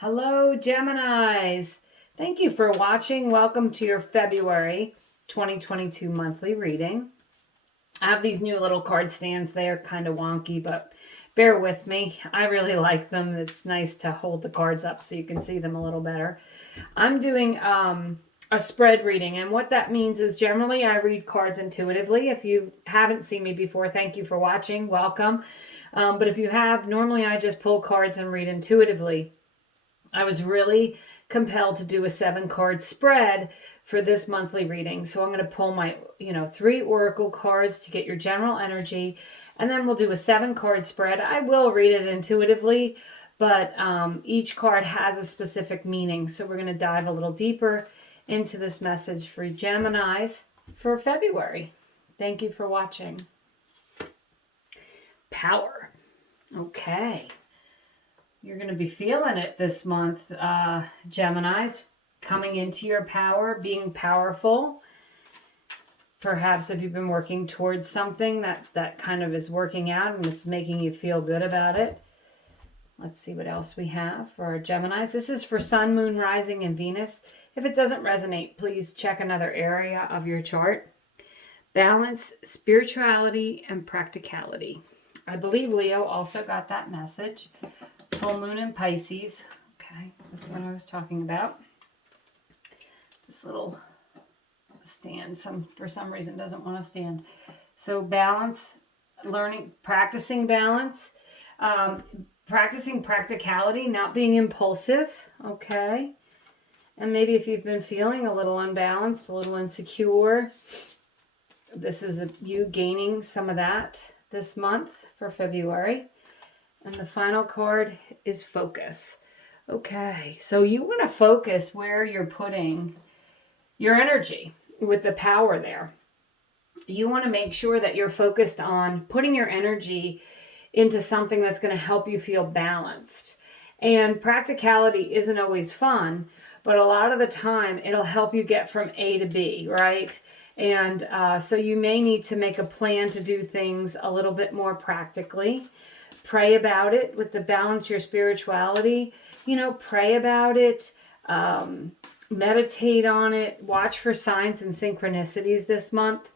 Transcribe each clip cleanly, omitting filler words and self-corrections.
Hello, Geminis. Thank you for watching. Welcome to your February 2022 monthly reading. I have these new little card stands. They're kind of wonky, but bear with me. I really like them. It's nice to hold the cards up so you can see them a little better. I'm doing a spread reading, and what that means is generally I read cards intuitively. If you haven't seen me before, thank you for watching. Welcome. But if you have, normally I just pull cards and read intuitively. I was really compelled to do a 7-card spread for this monthly reading. So I'm going to pull my, 3 oracle cards to get your general energy. And then we'll do a 7-card spread. I will read it intuitively, but each card has a specific meaning. So we're going to dive a little deeper into this message for Geminis for February. Thank you for watching. Power. Okay. You're going to be feeling it this month, Geminis, coming into your power, being powerful. Perhaps if you've been working towards something that kind of is working out and it's making you feel good about it. Let's see what else we have for our Geminis. This is for Sun, Moon, Rising, and Venus. If it doesn't resonate, please check another area of your chart. Balance, spirituality, and practicality. I believe Leo also got that message. Full moon in Pisces. Okay, this is what I was talking about. This little stand, for some reason doesn't want to stand. So balance, learning, practicing balance, practicing practicality, not being impulsive. Okay, and maybe if you've been feeling a little unbalanced, a little insecure, this is you gaining some of that this month for February. And the final card is focus. Okay, so you want to focus where you're putting your energy with the power there. You want to make sure that you're focused on putting your energy into something that's going to help you feel balanced. And practicality isn't always fun, but a lot of the time it'll help you get from A to B, right? And so you may need to make a plan to do things a little bit more practically. Pray about it with the balance your spirituality. Pray about it. Meditate on it. Watch for signs and synchronicities this month,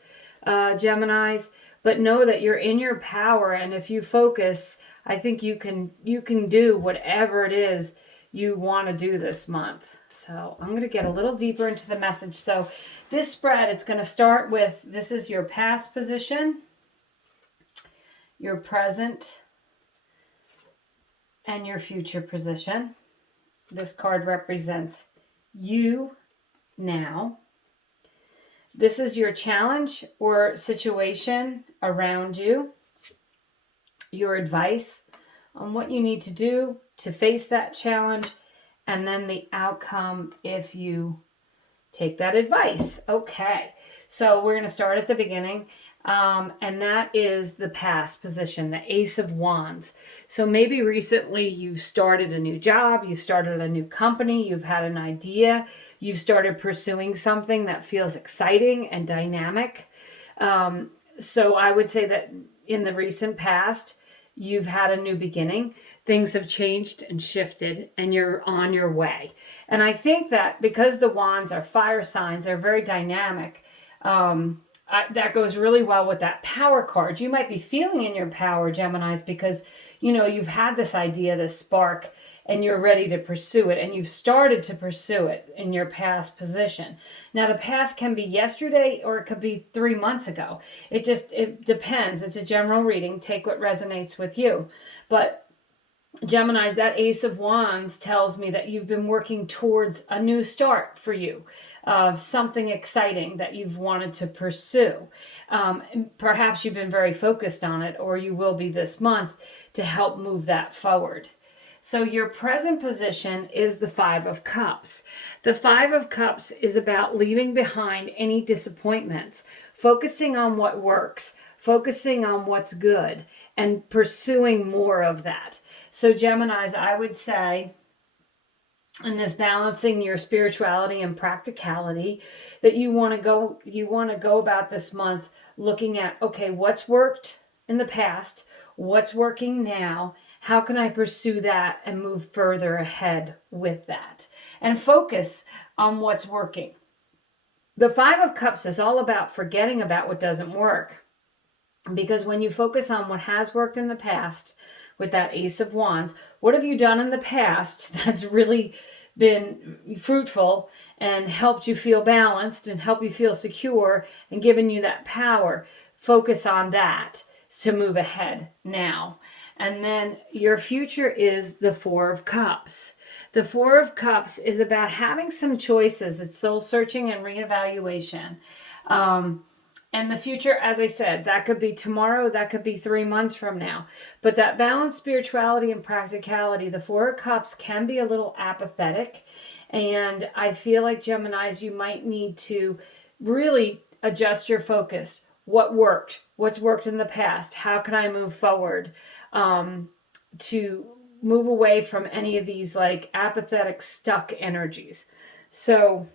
Geminis. But know that you're in your power, and if you focus, I think you can do whatever it is you want to do this month. So I'm going to get a little deeper into the message. So this spread, it's going to start with, this is your past position, your present, and your future position. This card represents you now. This is your challenge or situation around you, your advice on what you need to do to face that challenge, and then the outcome if you take that advice. Okay, so we're going to start at the beginning. And that is the past position, the Ace of Wands. So maybe recently you've started a new job, you've started a new company, you've had an idea, you've started pursuing something that feels exciting and dynamic. So I would say that in the recent past, you've had a new beginning. Things have changed and shifted, and you're on your way. And I think that because the wands are fire signs, they're very dynamic. That goes really well with that power card. You might be feeling in your power, Geminis, because, you've had this idea, this spark, and you're ready to pursue it. And you've started to pursue it in your past position. Now, the past can be yesterday or it could be 3 months ago. It depends. It's a general reading. Take what resonates with you. But Geminis, that Ace of Wands tells me that you've been working towards a new start for you, something exciting that you've wanted to pursue. Perhaps you've been very focused on it, or you will be this month to help move that forward. So your present position is the Five of Cups. The Five of Cups is about leaving behind any disappointments, focusing on what works, focusing on what's good, and pursuing more of that. So Geminis, I would say, in this balancing your spirituality and practicality, that you want to go about this month looking at, okay, what's worked in the past, what's working now, How can I pursue that and move further ahead with that? And focus on what's working. The Five of Cups is all about forgetting about what doesn't work. Because when you focus on what has worked in the past with that Ace of Wands, what have you done in the past that's really been fruitful and helped you feel balanced and help you feel secure and given you that power? Focus on that to move ahead now. And then your future is the Four of Cups. The Four of Cups is about having some choices. It's soul searching and reevaluation. And the future, as I said, that could be tomorrow, that could be 3 months from now. But that balanced spirituality and practicality, the Four of Cups can be a little apathetic. And I feel like, Geminis, you might need to really adjust your focus. What worked? What's worked in the past? How can I move forward to move away from any of these like apathetic, stuck energies? So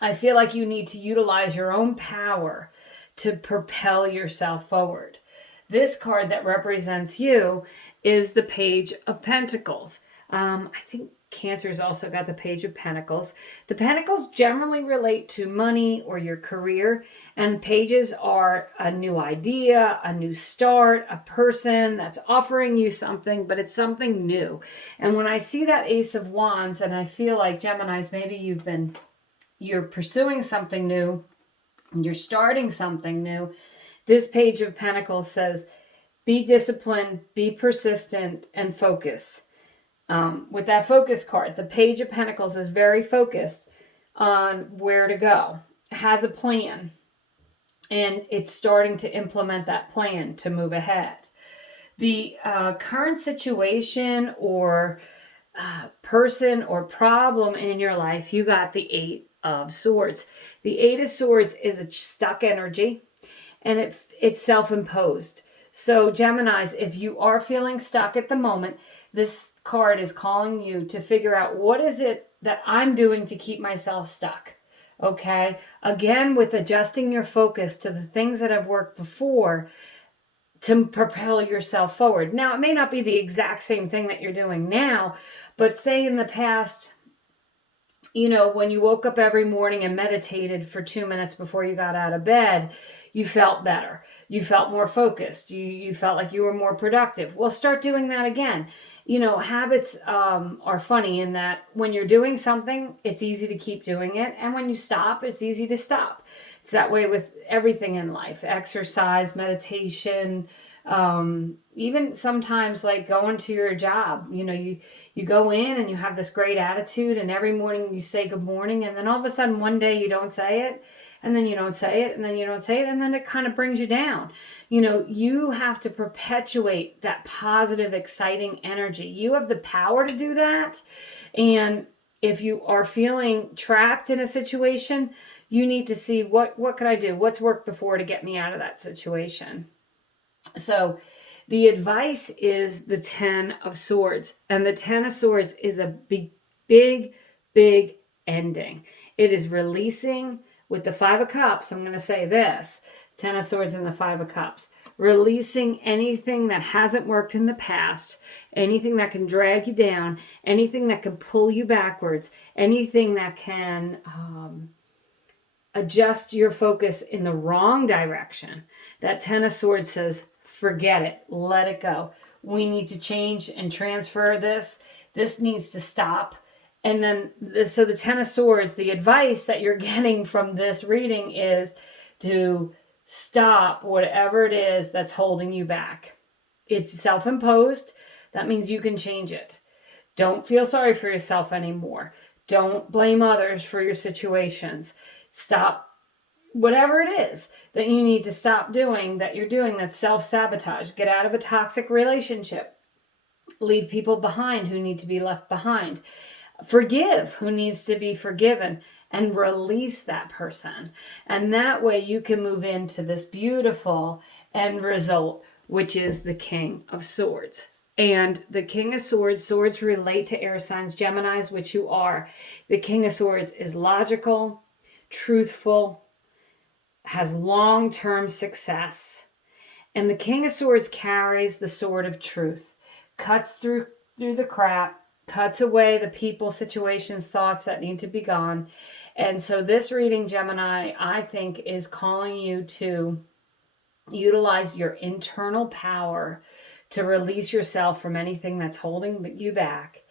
I feel like you need to utilize your own power to propel yourself forward. This card that represents you is the Page of Pentacles. I think Cancer's also got the Page of Pentacles. The Pentacles generally relate to money or your career, and pages are a new idea, a new start, a person that's offering you something, but it's something new. And when I see that Ace of Wands, and I feel like, Geminis, maybe you're pursuing something new, you're starting something new. This Page of Pentacles says, be disciplined, be persistent, and focus. With that focus card, the Page of Pentacles is very focused on where to go, has a plan, and it's starting to implement that plan to move ahead. The current situation or person or problem in your life, you got the Eight of Swords. The Eight of Swords is a stuck energy, and it's self-imposed. So Geminis, if you are feeling stuck at the moment, this card is calling you to figure out, what is it that I'm doing to keep myself stuck? Okay. Again, with adjusting your focus to the things that have worked before to propel yourself forward. Now, it may not be the exact same thing that you're doing now, but say in the past, when you woke up every morning and meditated for 2 minutes before you got out of bed, you felt better. You felt more focused. You felt like you were more productive. Well, start doing that again. Habits are funny in that when you're doing something, it's easy to keep doing it. And when you stop, it's easy to stop. It's that way with everything in life: exercise, meditation, even sometimes like going to your job. You go in and you have this great attitude, and every morning you say good morning, and then all of a sudden one day you don't say it, and then you don't say it, and then you don't say it, and then it kind of brings you down. You have to perpetuate that positive, exciting energy. You have the power to do that. And if you are feeling trapped in a situation, you need to see what can I do? What's worked before to get me out of that situation? So the advice is the Ten of Swords. And the Ten of Swords is a big ending. It is releasing. With the Five of Cups, I'm going to say this: Ten of Swords and the Five of Cups. Releasing anything that hasn't worked in the past, anything that can drag you down, anything that can pull you backwards, anything that can adjust your focus in the wrong direction. That Ten of Swords says, forget it, let it go. We need to change and transfer this. This needs to stop. And then, so the Ten of Swords, the advice that you're getting from this reading is to stop whatever it is that's holding you back. It's self-imposed. That means you can change it. Don't feel sorry for yourself anymore. Don't blame others for your situations. Stop whatever it is that you need to stop doing, that you're doing that's self-sabotage. Get out of a toxic relationship. Leave people behind who need to be left behind. Forgive who needs to be forgiven, and release that person. And that way you can move into this beautiful end result, which is the King of Swords. And the King of Swords, swords relate to air signs, Geminis, which you are. The King of Swords is logical, truthful, has long-term success. And the King of Swords carries the sword of truth. cuts through the crap, cuts away the people, situations, thoughts that need to be gone. And so this reading, Gemini, I think is calling you to utilize your internal power to release yourself from anything that's holding you back,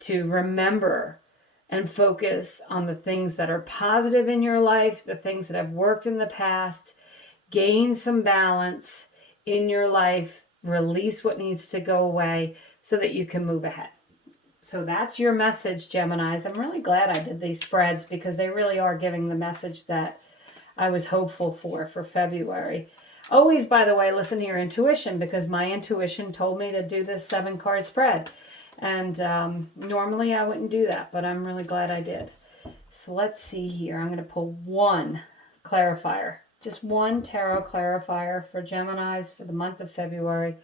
to remember and focus on the things that are positive in your life, the things that have worked in the past, gain some balance in your life, release what needs to go away so that you can move ahead. So that's your message, Geminis. I'm really glad I did these spreads because they really are giving the message that I was hopeful for February. Always, by the way, listen to your intuition, because my intuition told me to do this 7-card spread. And normally I wouldn't do that, but I'm really glad I did. So let's see here. I'm going to pull one clarifier. Just one tarot clarifier for Geminis for the month of February.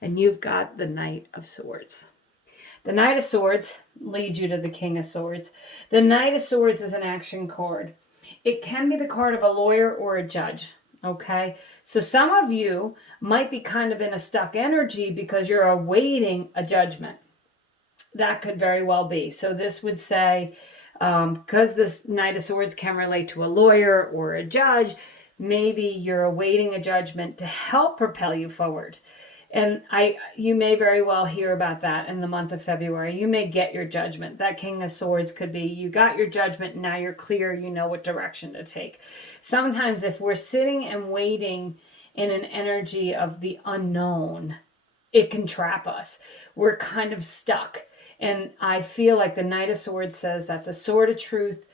And you've got the Knight of Swords. The Knight of Swords leads you to the King of Swords. The Knight of Swords is an action card. It can be the card of a lawyer or a judge. Okay, so some of you might be kind of in a stuck energy because you're awaiting a judgment. That could very well be. So this would say, because this Knight of Swords can relate to a lawyer or a judge, maybe you're awaiting a judgment to help propel you forward. And you may very well hear about that in the month of February. You may get your judgment. That King of Swords could be, you got your judgment, now you're clear, you know what direction to take. Sometimes if we're sitting and waiting in an energy of the unknown, it can trap us. We're kind of stuck. And I feel like the Knight of Swords says that's a sword of truth.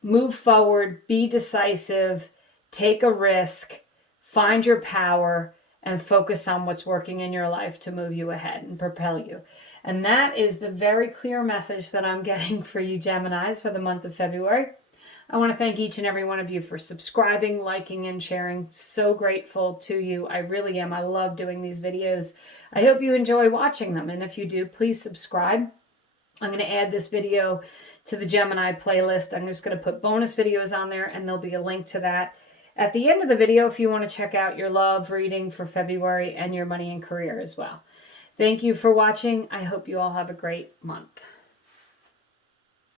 Move forward, be decisive, take a risk, find your power, and focus on what's working in your life to move you ahead and propel you. And that is the very clear message that I'm getting for you, Geminis, for the month of February. I want to thank each and every one of you for subscribing, liking, and sharing. So grateful to you. I really am. I love doing these videos. I hope you enjoy watching them. And if you do, please subscribe. I'm going to add this video to the Gemini playlist. I'm just going to put bonus videos on there, and there'll be a link to that at the end of the video if you want to check out your love reading for February and your money and career as well. Thank you for watching. I hope you all have a great month.